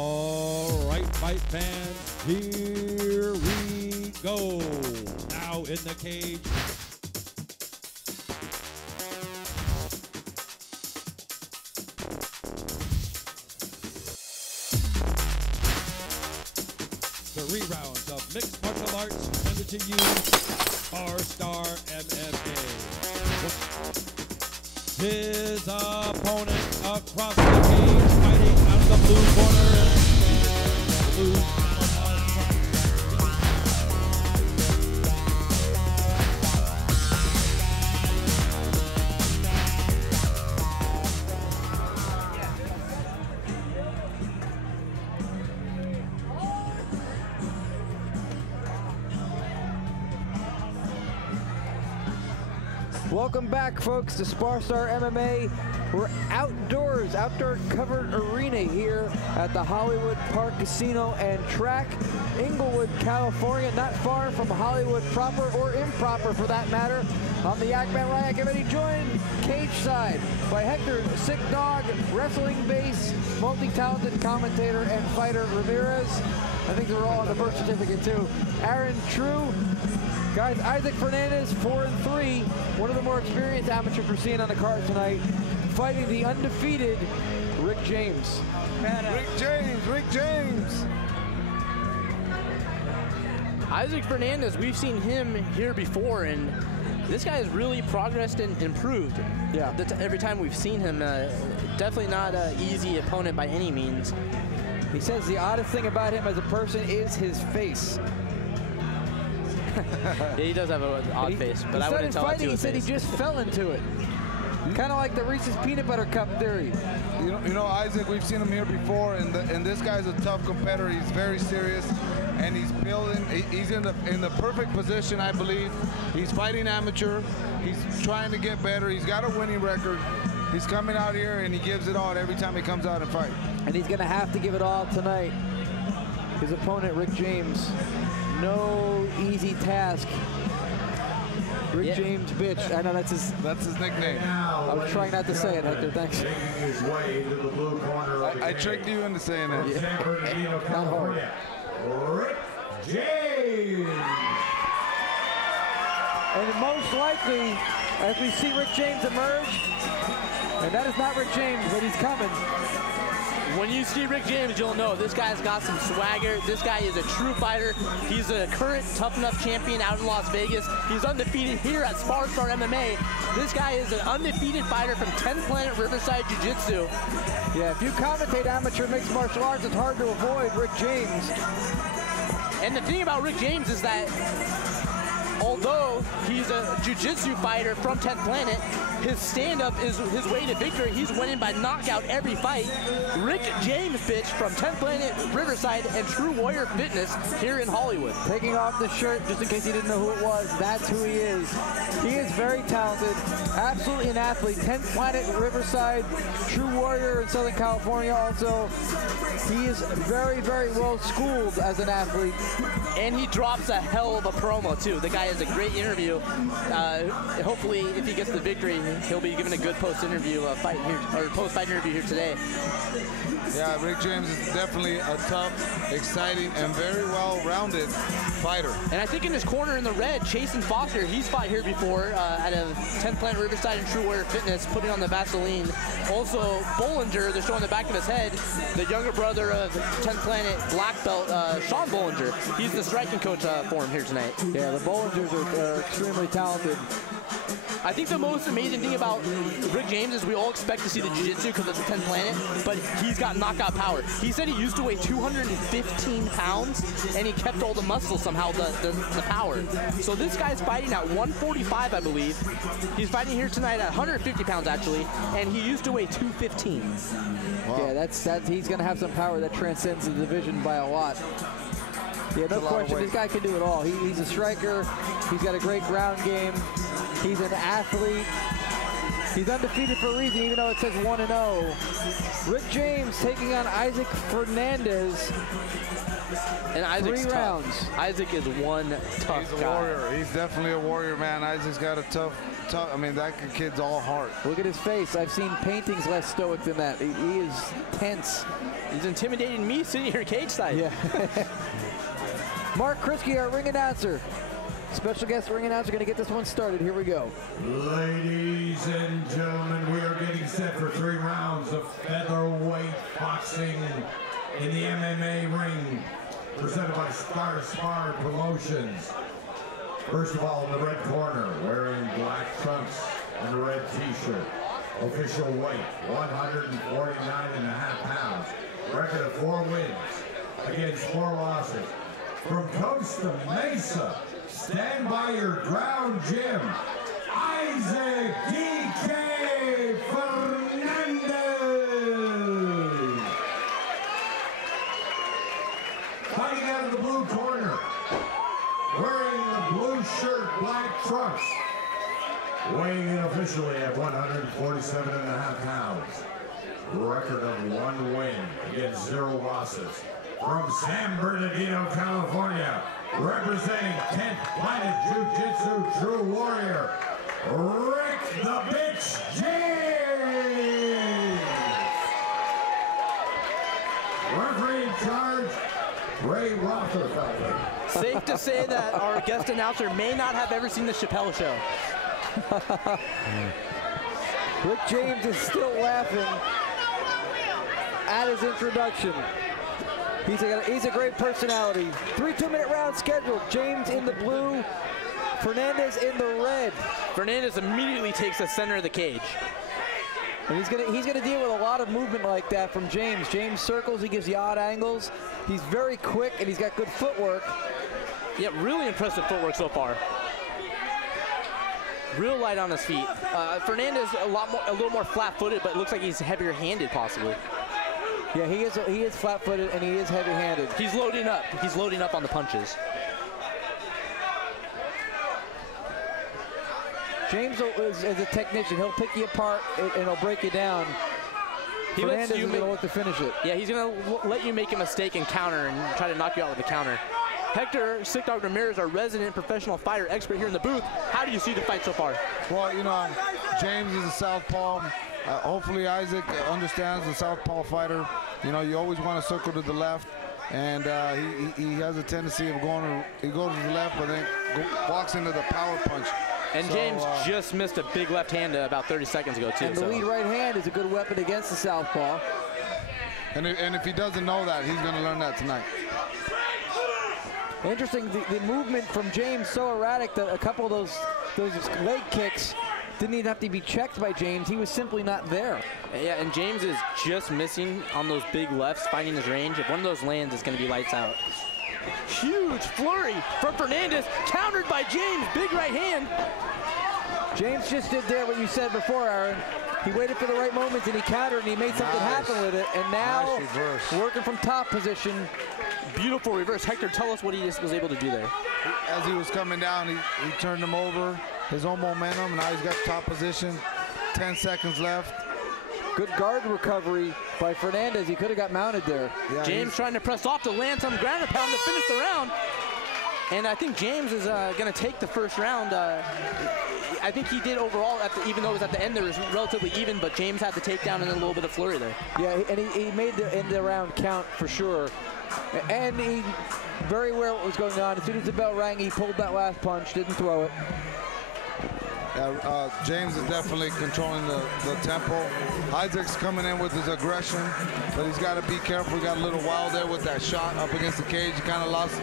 All right, fight fans, here we go. Now in the cage. Three rounds of mixed martial arts presented to you, Star MMA. His opponent across the cage, fighting out of the blue corner. Welcome back, folks, to Spar MMA. We're outdoors, outdoor covered arena here at the Hollywood Park Casino and Track, Inglewood, California, not far from Hollywood proper or improper for that matter. On the Yakman Riot Committee, joined cage side by Hector Sick Dog, wrestling base, multi-talented commentator and fighter Ramirez. I think they're all on the birth certificate too. Aaron True. Guys, Isaac Fernandez, 4-3, one of the more experienced amateurs we're seeing on the card tonight, fighting the undefeated Rick James. Rick James. Isaac Fernandez, we've seen him here before, and this guy has really progressed and improved. Yeah. Every time we've seen him, definitely not an easy opponent by any means. He says the oddest thing about him as a person is his face. Yeah, he does have an odd face, but I wouldn't tell that to his face. He said he just fell into it. Kind of like the Reese's Peanut Butter Cup theory. You know, Isaac, we've seen him here before, and this guy's a tough competitor. He's very serious, and he's building. He's in the perfect position, I believe. He's fighting amateur. He's trying to get better. He's got a winning record. He's coming out here, and he gives it all every time he comes out and fight. And he's going to have to give it all tonight. His opponent, Rick James. No easy task. Rick James, bitch. I know that's his nickname. I was trying not to say it, Hector. Thanks. I tricked you into saying that. Yeah. Not hard. Rick James. And most likely, as we see Rick James emerge, and that is not Rick James, but he's coming. When you see Rick James, you'll know this guy's got some swagger. This guy is a true fighter. He's a current Tough Enough champion out in Las Vegas. He's undefeated here at Spar MMA. This guy is an undefeated fighter from 10th Planet Riverside Jiu-Jitsu. Yeah, if you commentate amateur mixed martial arts, it's hard to avoid Rick James. And the thing about Rick James is that although he's a jiu-jitsu fighter from 10th Planet, his stand-up is his way to victory. He's winning by knockout every fight. Rick James, bitch, from 10th Planet Riverside and True Warrior Fitness here in Hollywood. Taking off the shirt, just in case you didn't know who it was, that's who he is. He is very talented, absolutely an athlete. 10th Planet Riverside, True Warrior in Southern California also. He is very, very well schooled as an athlete. And he drops a hell of a promo, too. The guy has a great interview. Hopefully, if he gets the victory, he'll be given a good post-fight interview here today. Yeah, Rick James is definitely a tough, exciting, and very well-rounded fighter. And I think in his corner in the red, Chasen Foster, he's fought here before out of 10th Planet Riverside and True Warrior Fitness, putting on the Vaseline. Also, Bollinger, they're showing the back of his head, the younger brother of 10th Planet black belt, Sean Bollinger. He's the striking coach for him here tonight. Yeah, the Bollingers are extremely talented. I think the most amazing thing about Rick James is we all expect to see the jiu-jitsu because it's a 10th Planet, but he's got knockout power. He said he used to weigh 215 pounds, and he kept all the muscle somehow, the power. So this guy's fighting at 145, I believe. He's fighting here tonight at 150 pounds, actually, and he used to weigh 215. Wow. Yeah, that's he's going to have some power that transcends the division by a lot. Yeah, no question. This guy can do it all. He's a striker. He's got a great ground game. He's an athlete. He's undefeated for a reason, even though it says 1-0. Rick James taking on Isaac Fernandez. And Isaac's 3 rounds. Tough. Isaac is one tough He's a warrior. He's definitely a warrior, man. Isaac's got a tough. I mean, that kid's all heart. Look at his face. I've seen paintings less stoic than that. He is tense. He's intimidating me sitting here cage side. Yeah. Mark Kriske, our ring announcer. Special guest ring announcer, going to get this one started. Here we go. Ladies and gentlemen, we are getting set for 3 rounds of featherweight boxing in the MMA ring, presented by Spar Promotions. First of all, in the red corner, wearing black trunks and a red t-shirt. Official weight, 149.5 pounds. Record of 4 wins against 4 losses. From Costa Mesa, stand by your ground gym, Isaac D.K. Fernandez. Fighting out of the blue corner, wearing the blue shirt, black trunks, weighing in officially at 147.5 pounds. Record of 1 win against 0 losses. From San Bernardino, California, representing 10th Planet Jiu-Jitsu True Warrior, Rick the Bitch James. Referee in charge, Ray Rotherfelder. Safe to say that our guest announcer may not have ever seen the Chappelle Show. Rick James is still laughing at his introduction. He's a great personality. 3 2-minute rounds scheduled. James in the blue, Fernandez in the red. Fernandez immediately takes the center of the cage. And he's gonna deal with a lot of movement like that from James. James circles, he gives the odd angles. He's very quick and he's got good footwork. Yeah, really impressive footwork so far. Real light on his feet. Fernandez a little more flat-footed, but it looks like he's heavier-handed possibly. Yeah, he is flat-footed and he is heavy-handed. He's loading up. He's loading up on the punches. James is a technician. He'll pick you apart and he'll break you down. Fernandez is going to look to finish it. Yeah, he's going to let you make a mistake and counter and try to knock you out with a counter. Hector Sick Dog Ramirez, our resident professional fighter expert here in the booth. How do you see the fight so far? Well, you know, James is a southpaw. Hopefully Isaac understands the southpaw fighter. You know, you always want to circle to the left, and he has a tendency of he goes to the left, but then walks into the power punch. And so, James just missed a big left hand about 30 seconds ago, too. And the lead right hand is a good weapon against the southpaw. And if he doesn't know that, he's going to learn that tonight. Interesting, the movement from James so erratic that a couple of those leg kicks didn't even have to be checked by James. He was simply not there. Yeah, and James is just missing on those big lefts, finding his range. If one of those lands, it's going to be lights out. Huge flurry from Fernandez, countered by James. Big right hand. James just did there what you said before, Aaron. He waited for the right moment and he countered and he made something happen with it. And now, working from top position. Beautiful reverse. Hector, tell us what he just was able to do there. As he was coming down, he turned him over. His own momentum, now he's got top position. 10 seconds left. Good guard recovery by Fernandez. He could have got mounted there. Yeah, James trying to press off to land some ground and pound to finish the round. And I think James is going to take the first round. I think he did overall, even though it was at the end, there was relatively even, but James had the takedown and a little bit of flurry there. Yeah, and he made the end of the round count for sure. And he very aware what was going on. As soon as the bell rang, he pulled that last punch, didn't throw it. James is definitely controlling the tempo. Isaac's coming in with his aggression, but he's got to be careful. He got a little wild there with that shot up against the cage. He kind of lost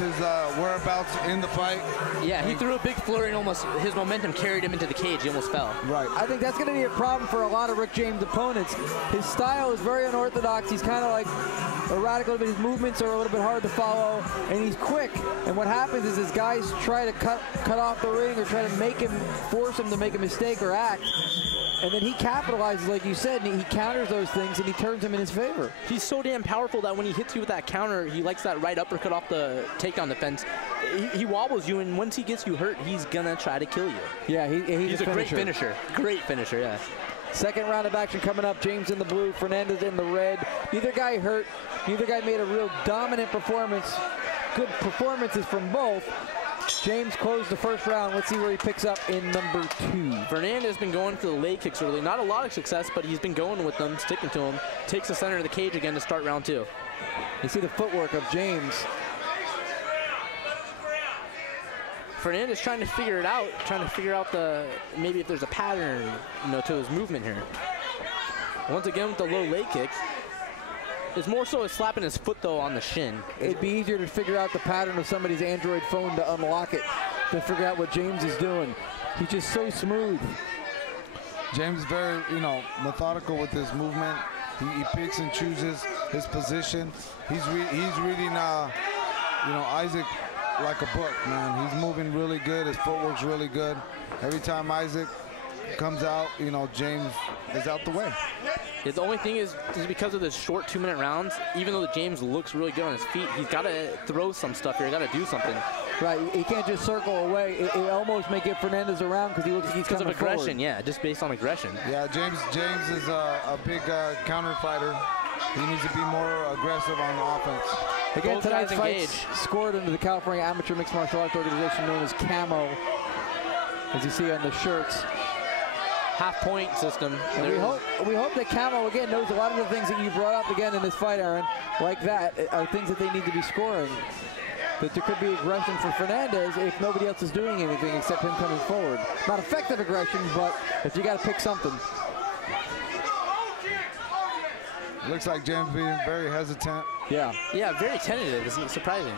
his whereabouts in the fight. Yeah, he threw a big flurry and almost his momentum carried him into the cage. He almost fell. Right. I think that's going to be a problem for a lot of Rick James' opponents. His style is very unorthodox. He's kind of like erratic a little bit. His movements are a little bit hard to follow, and he's quick. And what happens is his guys try to cut off the ring or try to force him to make a mistake or act, and then he capitalizes, like you said, and he counters those things and he turns them in his favor. He's so damn powerful that when he hits you with that counter, he likes that right uppercut off the takedown defense. He wobbles you, and once he gets you hurt, he's gonna try to kill you. Yeah, he's a great finisher. Great finisher, yeah. Second round of action coming up. James in the blue, Fernandez in the red. Neither guy hurt. Neither guy made a real dominant performance. Good performances from both. James closed the first round. Let's see where he picks up in number 2. Fernandez has been going for the leg kicks early. Not a lot of success, but he's been going with them, sticking to them. Takes the center of the cage again to start round 2. You see the footwork of James. Fernandez trying to figure it out, maybe if there's a pattern, to his movement here. Once again with the low leg kick. It's more so as slapping his foot though on the shin. It'd be easier to figure out the pattern of somebody's Android phone to unlock it, to figure out what James is doing. He's just so smooth. James is very, methodical with his movement. He picks and chooses his position. He's reading, Isaac like a book, man. He's moving really good. His footwork's really good. Every time Isaac comes out, James is out the way. Yeah, the only thing is because of the short 2-minute rounds, even though James looks really good on his feet, he's got to throw some stuff here. He's got to do something. Right, he can't just circle away. It almost may get Fernandez around because he looks like he's coming because of aggression, forward. yeah, just based on aggression. Yeah, James is a big counter fighter. He needs to be more aggressive on offense. Again, Both tonight's guys fight engage. scored under the California Amateur Mixed Martial Arts Organization known as CAMO, as you see on the shirts. Half-point system. We hope that Camo, again, knows a lot of the things that you brought up again in this fight, Aaron, like that, are things that they need to be scoring. That there could be aggression for Fernandez if nobody else is doing anything except him coming forward. Not effective aggression, but if you got to pick something. Looks like James being very hesitant. Yeah. Yeah, very tentative. It's surprising.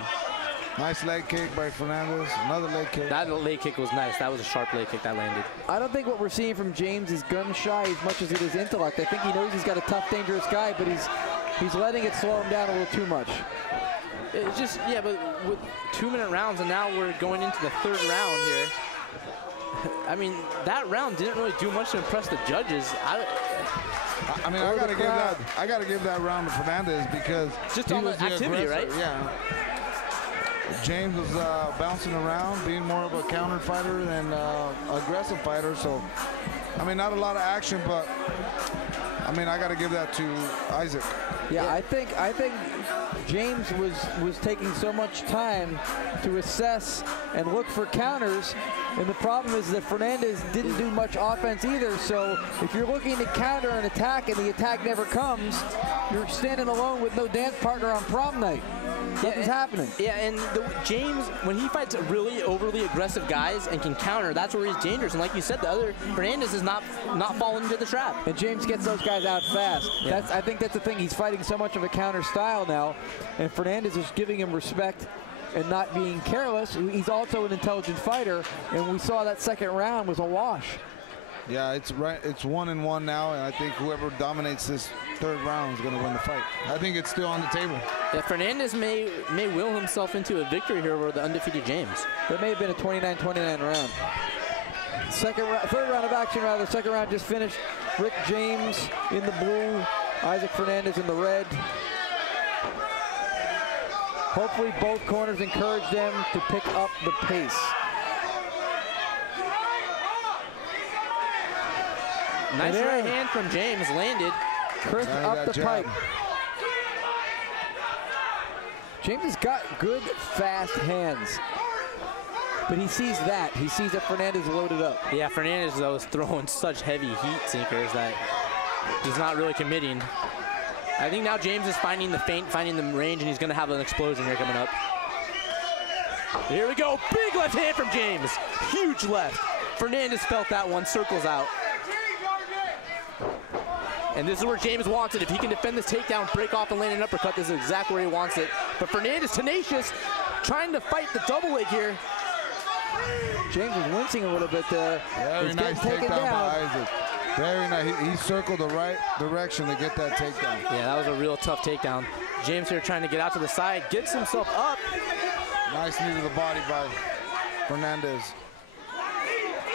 Nice leg kick by Fernandez. Another leg kick. That leg kick was nice. That was a sharp leg kick that landed. I don't think what we're seeing from James is gun shy as much as it is intellect. I think he knows he's got a tough, dangerous guy, but he's letting it slow him down a little too much. It's just, yeah, but with 2-minute rounds, and now we're going into the third round here. I mean, that round didn't really do much to impress the judges. I gotta give that round to Fernandez because just on the activity, right? Yeah. James was bouncing around, being more of a counter fighter than aggressive fighter. So, I mean, not a lot of action, but I mean, I got to give that to Isaac. Yeah, I think James was taking so much time to assess and look for counters, and the problem is that Fernandez didn't do much offense either. So if you're looking to counter an attack and the attack never comes, you're standing alone with no dance partner on prom night. Nothing's happening. Yeah, and James, when he fights really overly aggressive guys and can counter, that's where he's dangerous. And like you said, the other Fernandez is not falling into the trap. And James gets those guys out fast. Yeah. I think that's the thing. He's fighting so much of a counter style now, and Fernandez is giving him respect and not being careless. He's also an intelligent fighter, and we saw that second round was a wash. Yeah, it's right. It's 1-1 now, and I think whoever dominates this third round is going to win the fight. I think it's still on the table. Yeah, Fernandez may will himself into a victory here over the undefeated James. That may have been a 29-29 round. Third round of action, rather. Second round just finished. Rick James in the blue, Isaac Fernandez in the red. Hopefully both corners encourage them to pick up the pace. Nice right hand from James, landed. Crisp up the pipe. James has got good, fast hands. But he sees that. He sees that Fernandez loaded up. Yeah, Fernandez, though, is throwing such heavy heat sinkers that he's not really committing. I think now James is finding the feint, finding the range, and he's going to have an explosion here coming up. Here we go. Big left hand from James. Huge left. Fernandez felt that one. Circles out. And this is where James wants it. If he can defend this takedown, break off and land an uppercut, this is exactly where he wants it. But Fernandez, tenacious, trying to fight the double leg here. James is wincing a little bit there. Very nice takedown by Isaac. Very nice. He circled the right direction to get that takedown. Yeah, that was a real tough takedown. James here trying to get out to the side, gets himself up. Nice knee to the body by Fernandez.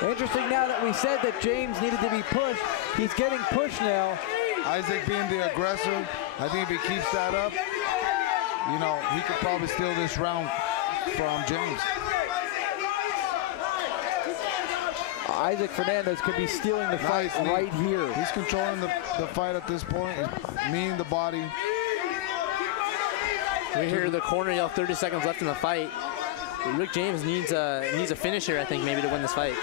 Interesting now that we said that James needed to be pushed. He's getting pushed now. Isaac being the aggressor, I think if he keeps that up, you know, he could probably steal this round from James. Isaac Fernandez could be stealing the fight right here. He's controlling the fight at this point, meaning the body. We hear the corner yell 30 seconds left in the fight. Rick James needs a finish here, I think, maybe to win this fight.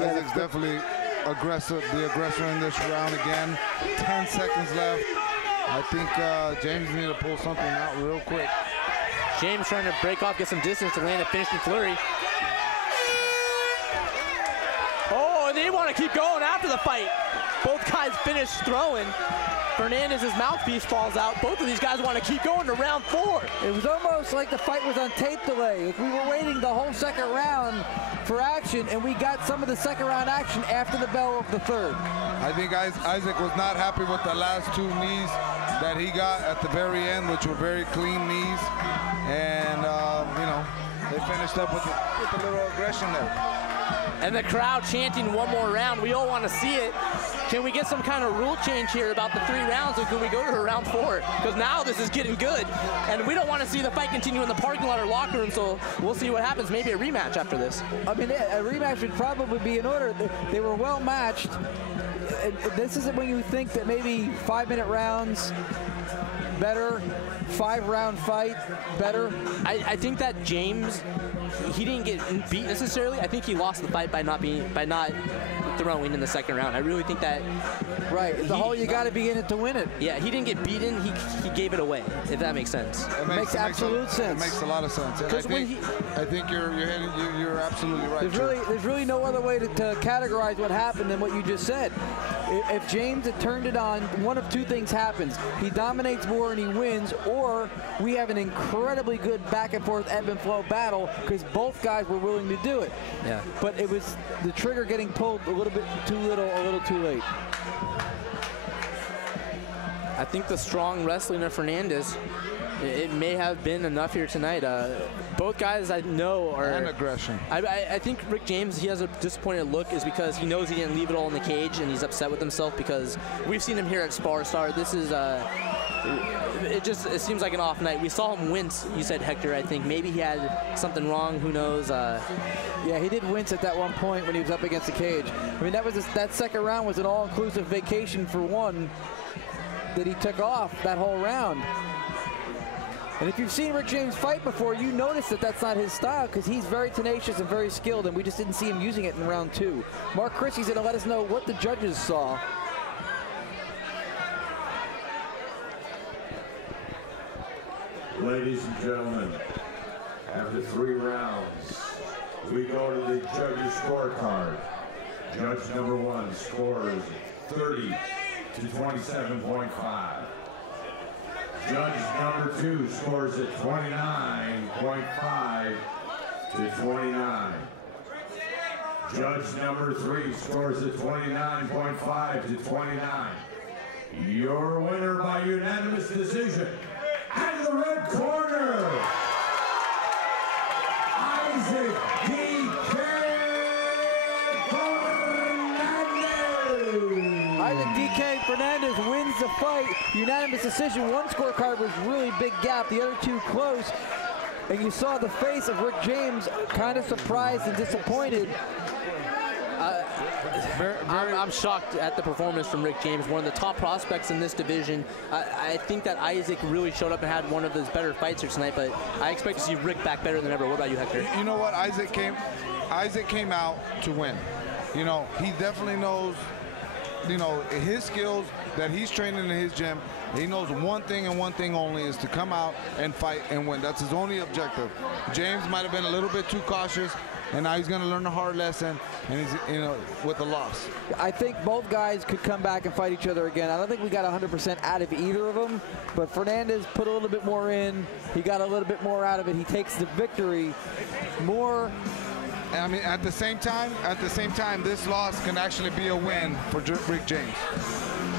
Yeah, Isaac's definitely aggressive, the aggressor in this round again. 10 seconds left. I think James needs to pull something out real quick. James trying to break off, get some distance to land a finishing flurry. Oh, and they want to keep going after the fight. Both guys finish throwing. Fernandez's mouthpiece falls out. Both of these guys want to keep going to round 4. It was almost like the fight was on tape delay. Like we were waiting the whole second round for action, and we got some of the second round action after the bell of the third. I think Isaac was not happy with the last 2 knees that he got at the very end, which were very clean knees. And, you know, they finished up with a little aggression there. And the crowd chanting one more round. We all want to see it. Can we get some kind of rule change here about the 3 rounds, or can we go to round 4? Because now this is getting good, and we don't want to see the fight continue in the parking lot or locker room, so we'll see what happens. Maybe a rematch after this. I mean, a rematch would probably be in order. They were well matched. This isn't when you think that maybe 5-minute rounds better, 5-round fight better. I think that James, he didn't get beat necessarily. I think he lost the fight by not throwing in the second round. I really think that. Right. You got to be in it to win it. Yeah, he didn't get beaten. He gave it away, if that makes sense. It makes absolute sense. It makes a lot of sense. And I think you're absolutely right. There's really no other way to categorize what happened than what you just said. If James had turned it on, one of 2 things happens. He dominates more and he wins, or we have an incredibly good back and forth ebb and flow battle because both guys were willing to do it. Yeah. But it was the trigger getting pulled a little bit too little, a little too late. I think the strong wrestling of Fernandez, it may have been enough here tonight. Both guys I know are... And aggression. I think Rick James, he has a disappointed look is because he knows he didn't leave it all in the cage, and he's upset with himself because we've seen him here at Spar Star. This is... it seems like an off night. We saw him wince, you said, Hector, I think. Maybe he had something wrong, who knows. Yeah, he did wince at that one point when he was up against the cage. I mean, that second round was an all-inclusive vacation for one that he took off that whole round. And if you've seen Rick James fight before, you notice that that's not his style because he's very tenacious and very skilled, and we just didn't see him using it in round 2. Mark Christie's going to let us know what the judges saw. Ladies and gentlemen, after 3 rounds, we go to the judges' scorecard. Judge number 1 scores 30 to 27.5. Judge number 2 scores at 29.5 to 29. Judge number 3 scores at 29.5 to 29. Your winner by unanimous decision. Out of the red corner, Isaac D.K. Fernandez. Isaac D.K. Fernandez wins the fight. Unanimous decision. One scorecard was really big gap. The other 2 close. And you saw the face of Rick James kind of surprised and disappointed. I'm shocked at the performance from Rick James, one of the top prospects in this division. I think that Isaac really showed up and had one of his better fights here tonight, but I expect to see Rick back better than ever. What about you, Hector? You know what? Isaac came out to win. You know, he definitely knows, you know, his skills that he's training in his gym. He knows one thing and one thing only is to come out and fight and win. That's his only objective. James might have been a little bit too cautious, and now he's going to learn a hard lesson, and he's, you know, with the loss. I think both guys could come back and fight each other again. I don't think we got 100% out of either of them, but Fernandez put a little bit more in. He got a little bit more out of it. He takes the victory more. I mean, at the same time, this loss can actually be a win for Rick James.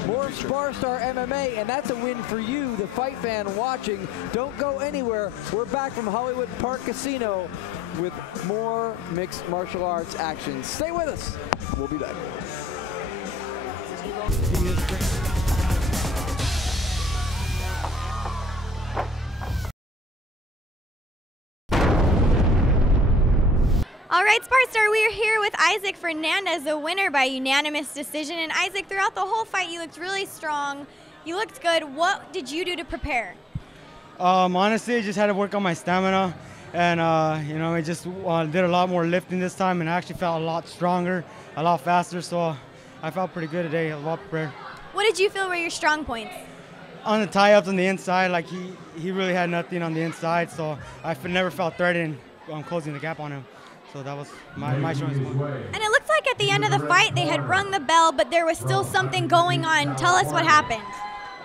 More Spar Star MMA, and that's a win for you, the fight fan watching. Don't go anywhere. We're back from Hollywood Park Casino with more mixed martial arts action. Stay with us. We'll be back. All right, Sparstar, we are here with Isaac Fernandez, the winner by unanimous decision. And Isaac, throughout the whole fight, you looked really strong. You looked good. What did you do to prepare? Honestly, I just had to work on my stamina And, you know, we just did a lot more lifting this time, and I actually felt a lot stronger, a lot faster. So I felt pretty good today, a lot prepared. What did you feel were your strong points? On the tie-ups on the inside, like he really had nothing on the inside, so I never felt threatened closing the gap on him. So that was my strongest point. And it looked like at the end of the fight they had rung the bell, but there was still something going on. Tell us what happened.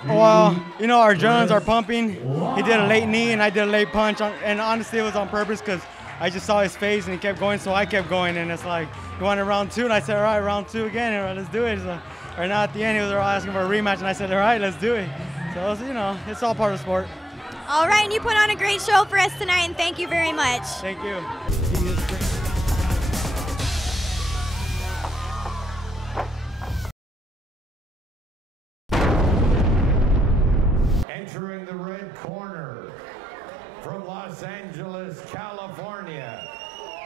Well, you know, our adrenals are pumping. He did a late knee and I did a late punch, and honestly it was on purpose because I just saw his face and he kept going, so I kept going, and it's like, he wanted round 2, and I said, all right, round 2 again, all right, let's do it. So, right now at the end he was asking for a rematch, and I said, all right, let's do it. So, it was, you know, it's all part of the sport. All right, and you put on a great show for us tonight, and thank you very much. Thank you. Entering the red corner from Los Angeles, California,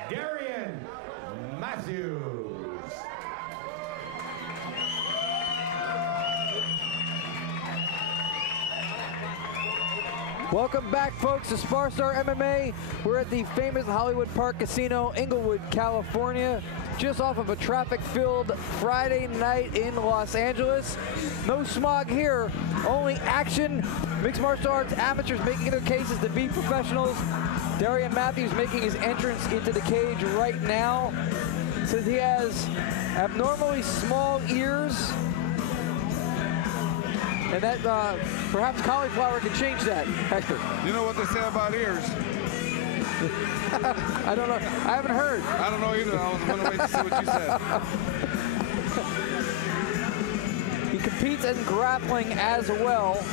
Darian Matthews. Welcome back, folks, to Spar MMA. We're at the famous Hollywood Park Casino, Inglewood, California, just off of a traffic-filled Friday night in Los Angeles. No smog here, only action. Mixed martial arts amateurs making their cases to be professionals. Darian Matthews making his entrance into the cage right now. Says he has abnormally small ears, and that perhaps cauliflower can change that, Hector. You know what they say about ears? I don't know. I haven't heard. I don't know either. I was going to wait to see what you said. He competes in grappling as well.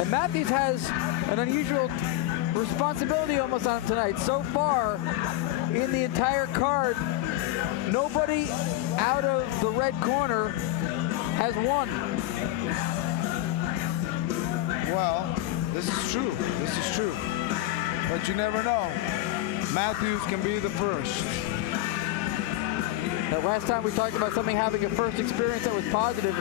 And Matthews has an unusual responsibility almost on him tonight. So far, in the entire card, nobody out of the red corner has won. Well, this is true. This is true. But you never know. Matthews can be the first. Now, last time we talked about something having a first experience that was positive,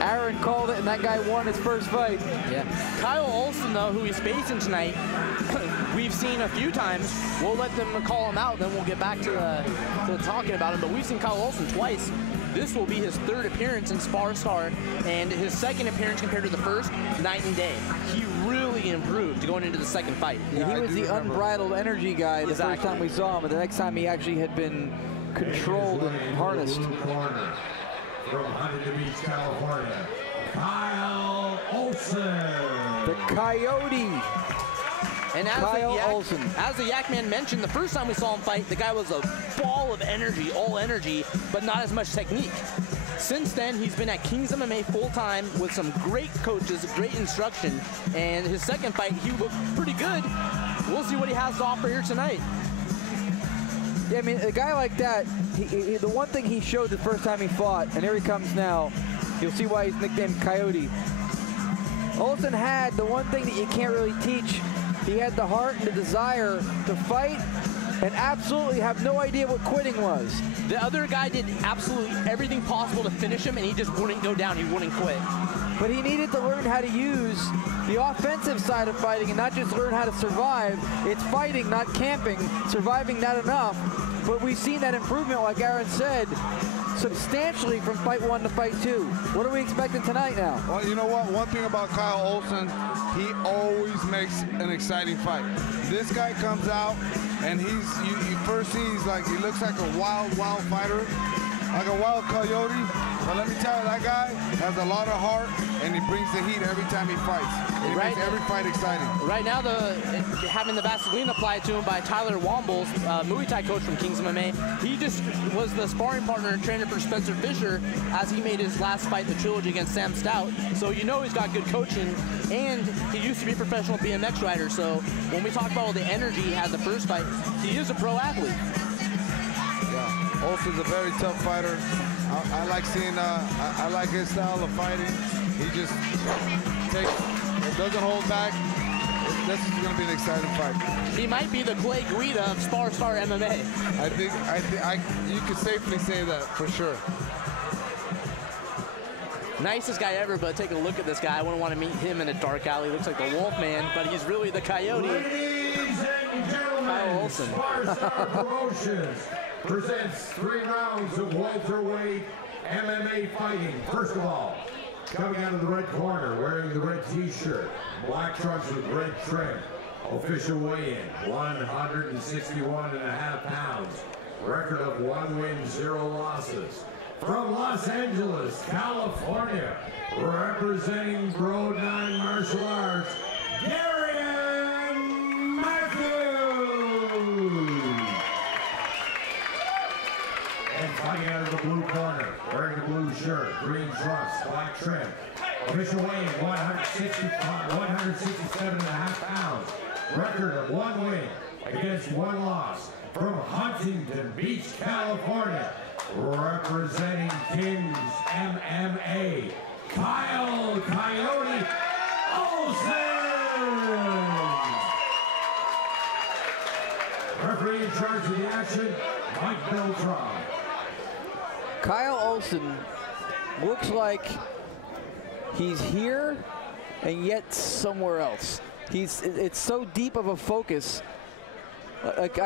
Aaron called it, and that guy won his first fight. Yeah. Kyle Olson, though, who he's facing tonight, we've seen a few times. We'll let them call him out, then we'll get back to talking about him. But we've seen Kyle Olson twice. This will be his third appearance in Spar and his second appearance compared to the first, night and day. He really improved going into the second fight. Yeah, he was the unbridled energy guy the first time we saw him, but the next time he actually had been controlled and harnessed. From Huntington Beach, California, Kyle Olson. The Coyote. And as the Yak Man mentioned, the first time we saw him fight, the guy was a ball of energy, all energy, but not as much technique. Since then, he's been at Kings MMA full-time with some great coaches, great instruction, and his second fight, he looked pretty good. We'll see what he has to offer here tonight. Yeah, I mean, a guy like that, the one thing he showed the first time he fought, and here he comes now, you'll see why he's nicknamed Coyote. Olson had the one thing that you can't really teach. He had the heart and the desire to fight and absolutely have no idea what quitting was. The other guy did absolutely everything possible to finish him, and he just wouldn't go down. He wouldn't quit. But he needed to learn how to use the offensive side of fighting and not just learn how to survive. It's fighting, not camping. Surviving, not enough. But we've seen that improvement, like Aaron said, substantially from fight 1 to fight 2. What are we expecting tonight now? Well, you know what? One thing about Kyle Olson, he always makes an exciting fight. This guy comes out, and you first see he looks like a wild fighter, like a wild coyote. But let me tell you, that guy has a lot of heart, and he brings the heat every time he fights. He makes every fight exciting. Right now, having the Vaseline applied to him by Tyler Wombles, Muay Thai coach from Kings MMA, he just was the sparring partner and trainer for Spencer Fisher as he made his last fight, the trilogy against Sam Stout. So you know he's got good coaching, and he used to be a professional BMX rider. So when we talk about all the energy he had the first fight, he is a pro athlete. Yeah, Olson's a very tough fighter. I like seeing, I like his style of fighting. He just doesn't hold back. This is going to be an exciting fight. He might be the Clay Guida of Spar MMA. I think you could safely say that for sure. Nicest guy ever, but take a look at this guy. I wouldn't want to meet him in a dark alley. Looks like the Wolf Man, but he's really the Coyote. Ladies and gentlemen, Spar Star Promotions presents 3 rounds of welterweight MMA fighting. First of all, coming out of the red corner, wearing the red t-shirt, black trunks with red trim, official weigh-in, 161.5 pounds, record of 1 win, 0 losses. From Los Angeles, California, representing Bro 9 Martial Arts, Darian Matthews. And fighting out of the blue corner, wearing the blue shirt, green trunks, black trim, official weight 167.5 pounds, record of 1 win against 1 loss. From Huntington Beach, California, representing Kings MMA, Kyle Coyote Olson. Referee in charge of the action, Mike Beltran. Kyle Olson looks like he's here and yet somewhere else. It's so deep of a focus. Like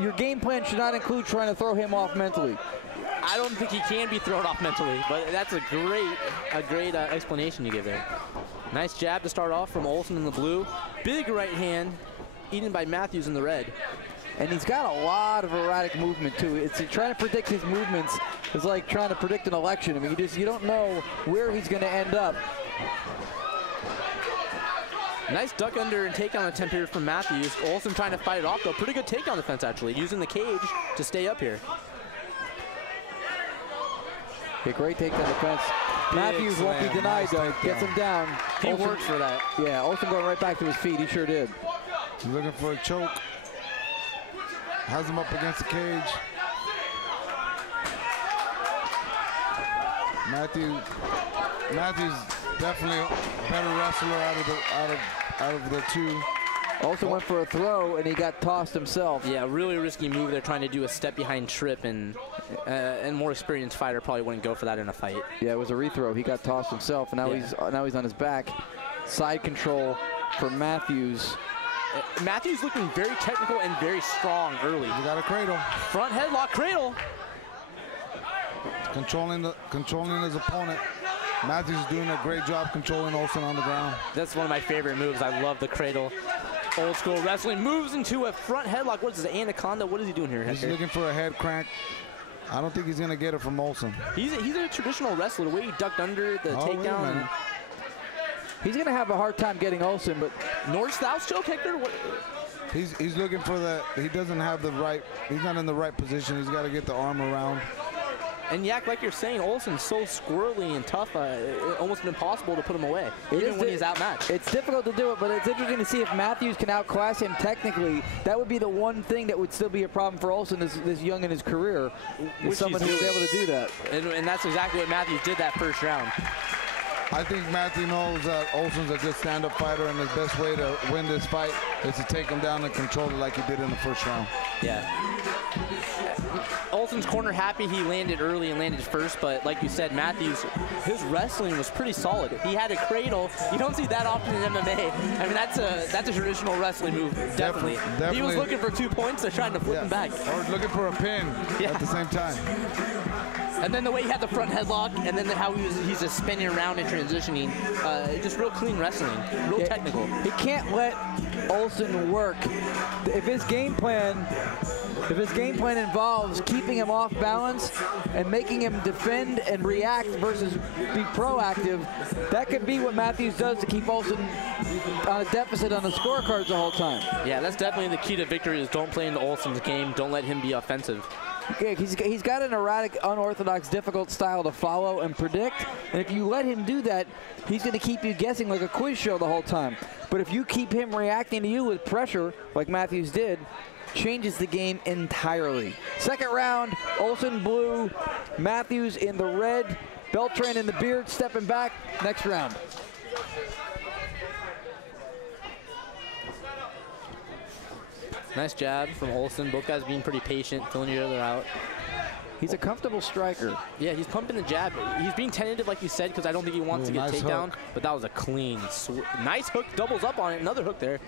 your game plan should not include trying to throw him off mentally. I don't think he can be thrown off mentally, but that's a great explanation you give there. Nice jab to start off from Olson in the blue. Big right hand, eaten by Matthews in the red. And he's got a lot of erratic movement too. It's trying to predict his movements is like trying to predict an election. I mean, you don't know where he's going to end up. Nice duck under and takedown attempt here from Matthews. Olson trying to fight it off though. Pretty good takedown defense actually, using the cage to stay up here. Yeah, great takedown defense. Matthews won't be denied though. Gets him down. He worked for that. Yeah, Olson going right back to his feet. He sure did. He's looking for a choke. Has him up against the cage. Matthews definitely a better wrestler out of the two. Also went for a throw and he got tossed himself. Yeah, really risky move. They're trying to do a step behind trip, and more experienced fighter probably wouldn't go for that in a fight. Yeah, it was a rethrow. He got tossed himself, and now he's on his back. Side control for Matthews. Matthews looking very technical and very strong early. He got a cradle. Front headlock cradle. Controlling his opponent. Matthews is doing a great job controlling Olson on the ground. That's one of my favorite moves. I love the cradle. Old school wrestling. Moves into a front headlock. What is this, anaconda? What is he doing here, Hector? He's looking for a head crank. I don't think he's going to get it from Olson. He's a traditional wrestler. The way he ducked under the takedown. He's going to have a hard time getting Olson, but north-south choke, Hector? What? He's looking for the, he doesn't have the right, he's not in the right position. He's got to get the arm around. And Yak, like you're saying, Olson's so squirrely and tough, almost impossible to put him away, even when he's outmatched. It's difficult to do it, but it's interesting to see if Matthews can outclass him technically. That would be the one thing that would still be a problem for Olson this young in his career, is someone who's able to do that. And that's exactly what Matthews did that first round. I think Matthew knows that Olson's a good stand-up fighter, and the best way to win this fight is to take him down and control it like he did in the first round. Yeah. Olson's corner happy he landed early and landed first, but like you said, Matthews, his wrestling was pretty solid. He had a cradle. You don't see that often in MMA. I mean, that's a traditional wrestling move, definitely. He was looking for 2 points, they're trying to flip him back. Or looking for a pin at the same time. And then the way he had the front headlock, and then how he's just spinning around and transitioning, just real clean wrestling, real technical. He can't let Olson work. If his game plan involves keeping him off balance and making him defend and react versus be proactive, that could be what Matthews does to keep Olson on a deficit on the scorecards the whole time. Yeah, that's definitely the key to victory, is don't play into Olson's game. Don't let him be offensive. Yeah, he's got an erratic, unorthodox, difficult style to follow and predict. And if you let him do that, he's going to keep you guessing like a quiz show the whole time. But if you keep him reacting to you with pressure, like Matthews did, changes the game entirely. Second round, Olson blue, Matthews in the red, Beltran in the beard, stepping back. Next round. Nice jab from Olson. Both guys being pretty patient, filling each other out. He's a comfortable striker. Yeah, he's pumping the jab. He's being tentative, like you said, because I don't think he wants to get nice takedown. hook. But that was a clean, nice hook. Doubles up on it. Another hook there.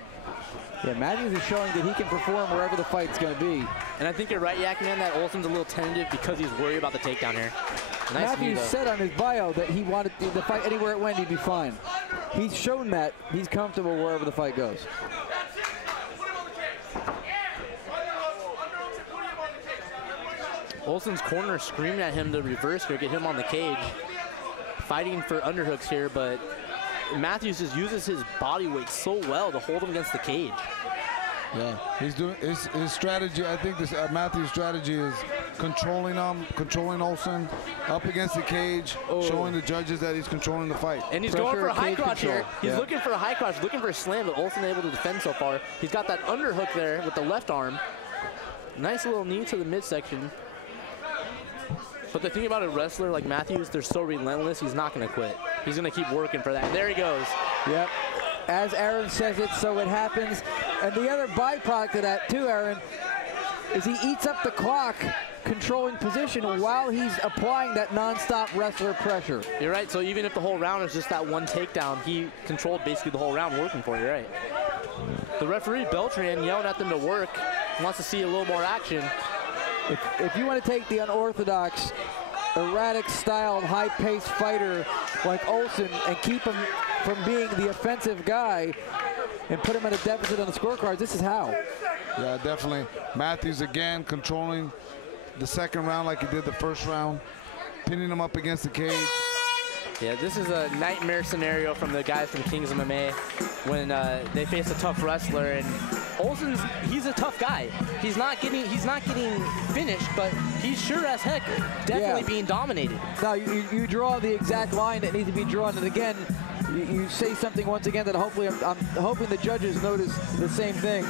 Yeah, Matthews is showing that he can perform wherever the fight's going to be. And I think you're right, Yak Man, that Olson's a little tentative because he's worried about the takedown here. Nice Matthews said on his bio that he wanted the fight anywhere it went, he'd be fine. He's shown that he's comfortable wherever the fight goes. Olson's corner screaming at him to reverse here, get him on the cage. Fighting for underhooks here, but Matthews just uses his body weight so well to hold him against the cage. Yeah, he's doing his strategy. I think this Matthews' strategy is controlling him, controlling Olson up against the cage, showing the judges that he's controlling the fight. And he's going for a high crotch here. He's looking for a high crotch, looking for a slam, but Olson able to defend so far. He's got that underhook there with the left arm. Nice little knee to the midsection. But the thing about a wrestler like Matthews, they're so relentless, he's not going to quit. He's going to keep working for that. And there he goes. Yep. As Aaron says it, so it happens. And the other byproduct of that, too, Aaron, is he eats up the clock controlling position while he's applying that nonstop wrestler pressure. You're right. So even if the whole round is just that one takedown, he controlled basically the whole round working for you, right? The referee, Beltran, yelling at them to work, wants to see a little more action. If you want to take the unorthodox, erratic-styled, high-paced fighter like Olson and keep him from being the offensive guy and put him at a deficit on the scorecards, this is how. Yeah, definitely. Matthews again controlling the second round like he did the first round, pinning him up against the cage. Yeah, this is a nightmare scenario from the guys from Kings MMA when they face a tough wrestler, and Olson's, he's a tough guy. He's not getting finished, but he's sure as heck definitely being dominated. Now you draw the exact line that needs to be drawn, and again, you say something once again that hopefully I'm hoping the judges notice the same thing.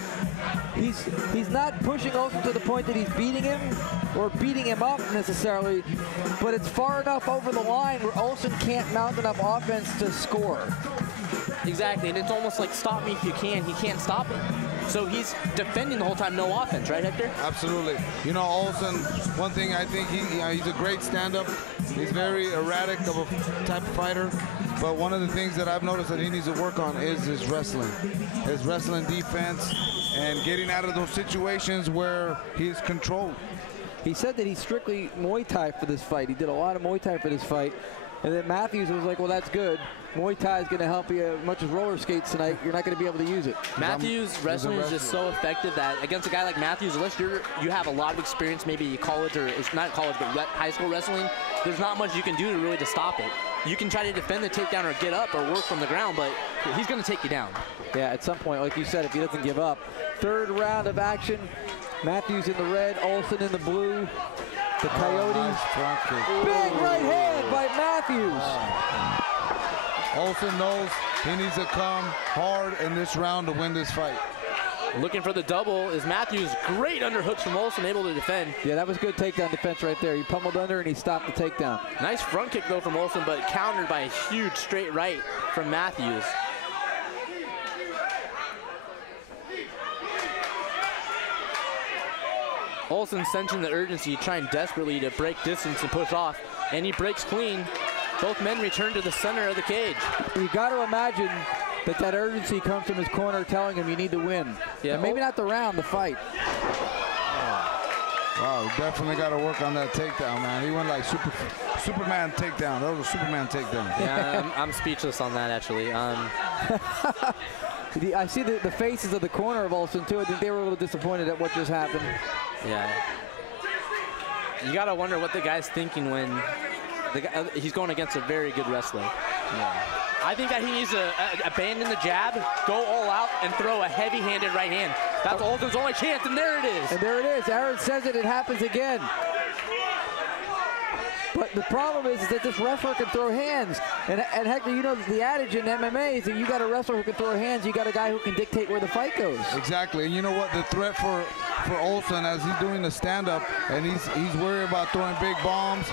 He's not pushing Olson to the point that he's beating him or beating him up necessarily, but it's far enough over the line where Olson can't mount enough offense to score. Exactly, and it's almost like stop me if you can. He can't stop it. So he's defending the whole time, no offense, right, Hector? Absolutely. You know, Olson, one thing I think he's a great stand-up. He's very erratic of a type of fighter. But one of the things that I've noticed that he needs to work on is his wrestling defense, and getting out of those situations where he's controlled. He said that he's strictly Muay Thai for this fight. He did a lot of Muay Thai for this fight. And then Matthews was like, well, that's good. Muay Thai is going to help you as much as roller skates tonight. You're not going to be able to use it. Matthews' wrestling is just so effective that against a guy like Matthews, unless you have a lot of experience, maybe college, or it's not college, but high school wrestling, there's not much you can do to stop it. You can try to defend the takedown or get up or work from the ground, but he's going to take you down. Yeah, at some point, like you said, if he doesn't give up. Third round of action. Matthews in the red, Olson in the blue. The Coyotes. Big right hand by Matthews. Olson knows he needs to come hard in this round to win this fight. Looking for the double is Matthews. Great underhooks from Olson, able to defend. Yeah, that was good takedown defense right there. He pummeled under and he stopped the takedown. Nice front kick though from Olson, but countered by a huge straight right from Matthews. Olson sensing the urgency, trying desperately to break distance and push off, and he breaks clean. Both men return to the center of the cage. You got to imagine that urgency comes from his corner telling him you need to win. Yeah, and maybe not the round, the fight. Wow, definitely got to work on that takedown, man. He went like Superman takedown. That was a Superman takedown. Yeah, I'm speechless on that, actually. I see the faces of the corner of Olson, too. I think they were a little disappointed at what just happened. Yeah. You got to wonder what the guy's thinking when he's going against a very good wrestler. Yeah. I think that he needs to abandon the jab, go all out, and throw a heavy-handed right hand. That's Olson's only chance, and there it is. And there it is. Aaron says it happens again. But the problem is that this wrestler can throw hands. And Hector, you know the adage in MMA is that you got a wrestler who can throw hands, you got a guy who can dictate where the fight goes. Exactly. And you know what? The threat for Olson as he's doing the stand-up, and he's worried about throwing big bombs,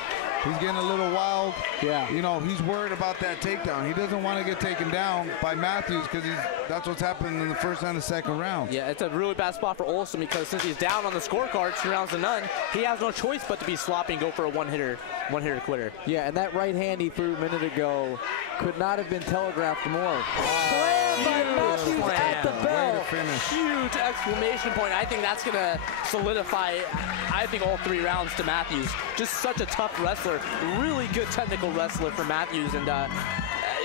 He's getting a little wild. Yeah. You know, he's worried about that takedown. He doesn't want to get taken down by Matthews because that's what's happening in the first and the second round. Yeah, it's a really bad spot for Olson because since he's down on the scorecard 2 rounds to none, he has no choice but to be sloppy and go for a one-hitter quitter. Yeah, and that right hand he threw a minute ago could not have been telegraphed more. Slam by Matthews at the bell. Huge exclamation point. I think that's going to solidify, I think, all 3 rounds to Matthews. Just such a tough wrestler. Really good technical wrestler for Matthews, and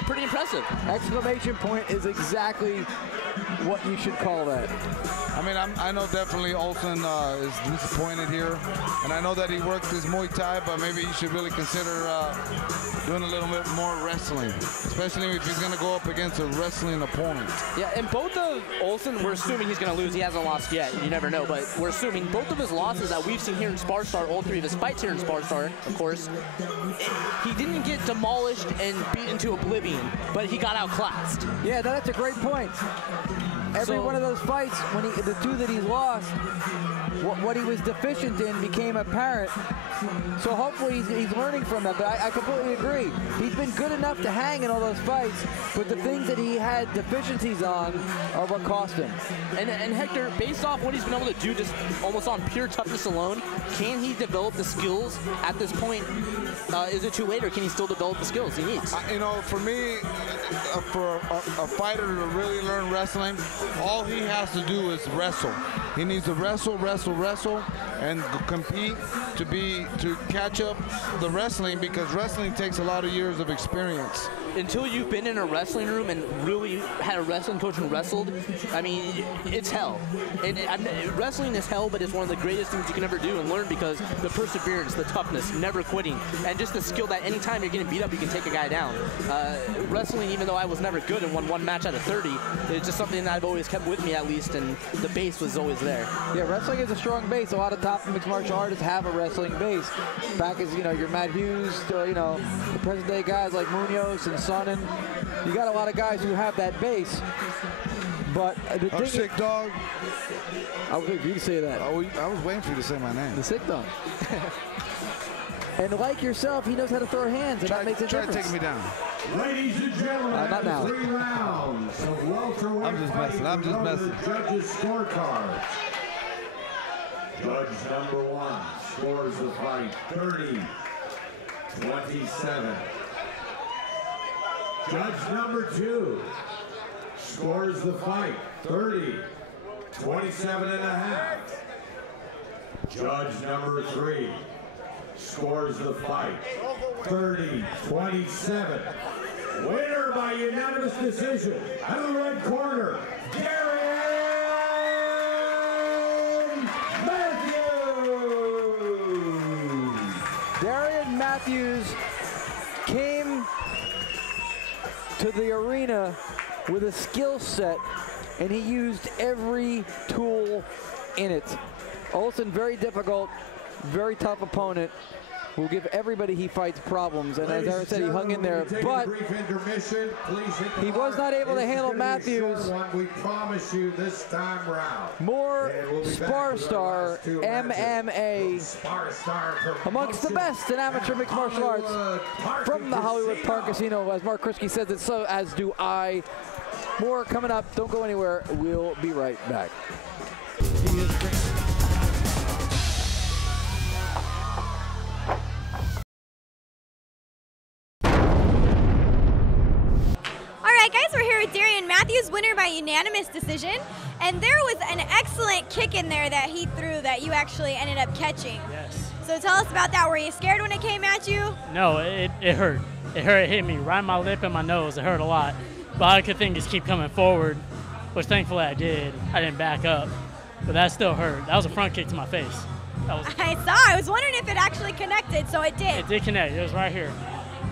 pretty impressive. Exclamation point is exactly what you should call that. I mean, I know definitely Olson is disappointed here, and I know that he worked his Muay Thai, but maybe he should really consider doing a little bit more wrestling, especially if he's going to go up against a wrestling opponent. Yeah, and both of Olson, we're assuming he's going to lose. He hasn't lost yet. You never know, but we're assuming both of his losses that we've seen here in Spar Star, all 3 of his fights here in Spar Star, of course, he didn't get demolished and beat into oblivion, but he got outclassed. Yeah, that's a great point. Every one of those fights, when the 2 that he's lost, what he was deficient in became apparent. So hopefully he's learning from that. But I completely agree. He's been good enough to hang in all those fights, but the things that he had deficiencies on are what cost him. And Hector, based off what he's been able to do just almost on pure toughness alone, can he develop the skills at this point? Is it too late, or can he still develop the skills he needs? You know, for me, for a fighter to really learn wrestling, all he has to do is wrestle. He needs to wrestle, and compete to catch up the wrestling, because wrestling takes a lot of years of experience. Until you've been in a wrestling room and really had a wrestling coach and wrestled, I mean, it's hell. And wrestling is hell, but it's one of the greatest things you can ever do and learn, because the perseverance, the toughness, never quitting, and just the skill that anytime you're getting beat up, you can take a guy down. Wrestling, even though I was never good and won 1 match out of 30, it's just something that I've always kept with me, at least, and the base was always there. Yeah, wrestling is a strong base. A lot of top mixed martial artists have a wrestling base. Back as, you know, your Matt Hughes, you know, the present day guys like Munoz and Sonnen. You got a lot of guys who have that base. But the thing Sick Dog. I was waiting for you to say that. Oh, I was waiting for you to say my name. The Sick Dog. And like yourself, he knows how to throw hands, and that makes a difference. Try taking me down. Ladies and gentlemen, not now. 3 rounds of welterweight I'm just messing. I'm just messing. Judges' scorecards. Judge number 1 scores the fight 30-27. Judge number 2 scores the fight 30-27.5. Judge number 3 scores the fight 30-27. Winner by unanimous decision out of the red corner, Darian Matthews came to the arena with a skill set, and he used every tool in it. Olson, very difficult, very tough opponent. Will give everybody he fights problems, and as Aaron said, he hung in there, but he was not able to handle Matthews. We promise you this time round. More Spar Star MMA amongst the best in amateur mixed martial arts from the Hollywood Park Casino. As Mark Kriske says it, so as do I. More coming up. Don't go anywhere. We'll be right back. Darian Matthews, winner by unanimous decision, and there was an excellent kick in there that he threw that you actually ended up catching. Yes. So tell us about that. Were you scared when it came at you? No, it hurt. It hurt. It hit me right in my lip and my nose. It hurt a lot. But I could think just keep coming forward, which thankfully I did. I didn't back up, but that still hurt. That was a front kick to my face. I saw. I was wondering if it actually connected, so it did. It did connect. It was right here.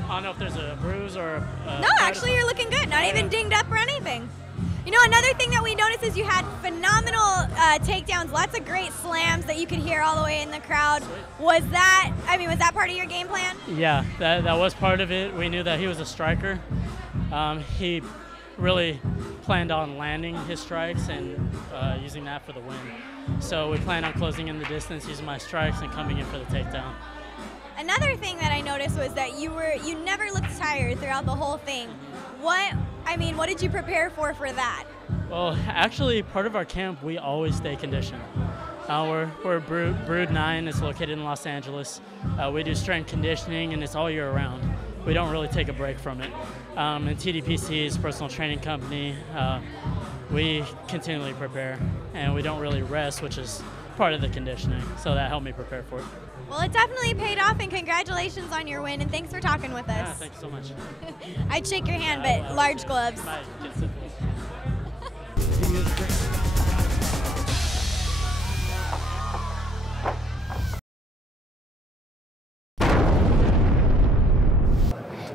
I don't know if there's a bruise or a no, actually you're looking good. Not even dinged up or anything. You know, another thing that we noticed is you had phenomenal takedowns, lots of great slams that you could hear all the way in the crowd. Was that part of your game plan? Yeah, that was part of it. We knew that he was a striker. He really planned on landing his strikes and using that for the win. So we planned on closing in the distance, using my strikes, and coming in for the takedown. Another thing that I noticed was that you never looked tired throughout the whole thing. What did you prepare for that? Well, actually, part of our camp, we always stay conditioned. We're Brood 9. It's located in Los Angeles. We do strength conditioning, and it's all year round. We don't really take a break from it. And TDPC is a personal training company. We continually prepare, and we don't really rest, which is part of the conditioning. So that helped me prepare for it. Well, it definitely paid off, and congratulations on your win, and thanks for talking with us. Yeah, thanks so much. I'd shake your hand, but large gloves.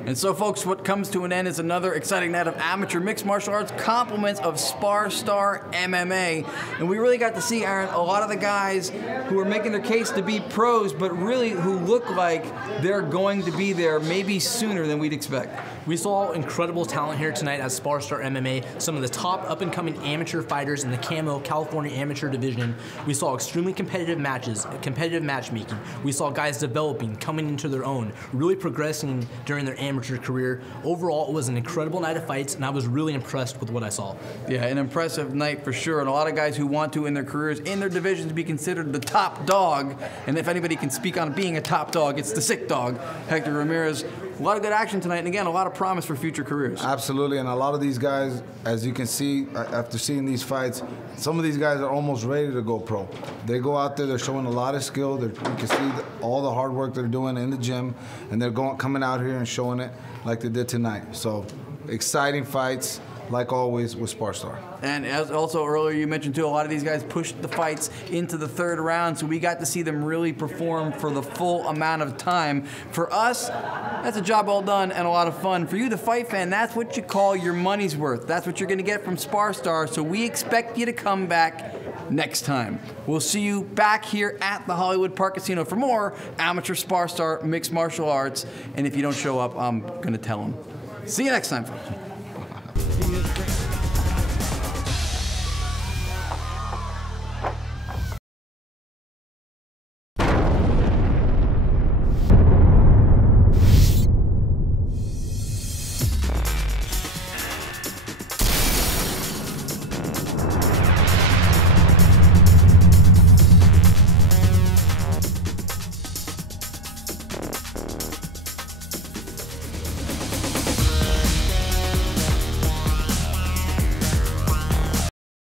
And so, folks, what comes to an end is another exciting night of amateur mixed martial arts, compliments of Spar Star MMA. And we really got to see, Aaron, a lot of the guys who are making their case to be pros, but really who look like they're going to be there maybe sooner than we'd expect. We saw incredible talent here tonight at Spar Star MMA, some of the top up-and-coming amateur fighters in the Camo California Amateur Division. We saw extremely competitive matches, competitive matchmaking. We saw guys developing, coming into their own, really progressing during their amateur career. Overall, it was an incredible night of fights, and I was really impressed with what I saw. Yeah, an impressive night for sure, and a lot of guys who want to, in their careers, in their divisions, be considered the top dog. And if anybody can speak on being a top dog, it's the sick dog, Hector Ramirez. A lot of good action tonight, and again, a lot of promise for future careers. Absolutely, and a lot of these guys, as you can see, after seeing these fights, some of these guys are almost ready to go pro. They go out there, they're showing a lot of skill. You can see all the hard work they're doing in the gym, and they're coming out here and showing it like they did tonight. So, exciting fights, like always, with Spar Star. And as also earlier you mentioned too, a lot of these guys pushed the fights into the third round, so we got to see them really perform for the full amount of time. For us, that's a job well done and a lot of fun. For you, the fight fan, that's what you call your money's worth. That's what you're going to get from Spar Star, so we expect you to come back next time. We'll see you back here at the Hollywood Park Casino for more amateur Spar Star mixed martial arts, and if you don't show up, I'm going to tell them. See you next time, folks.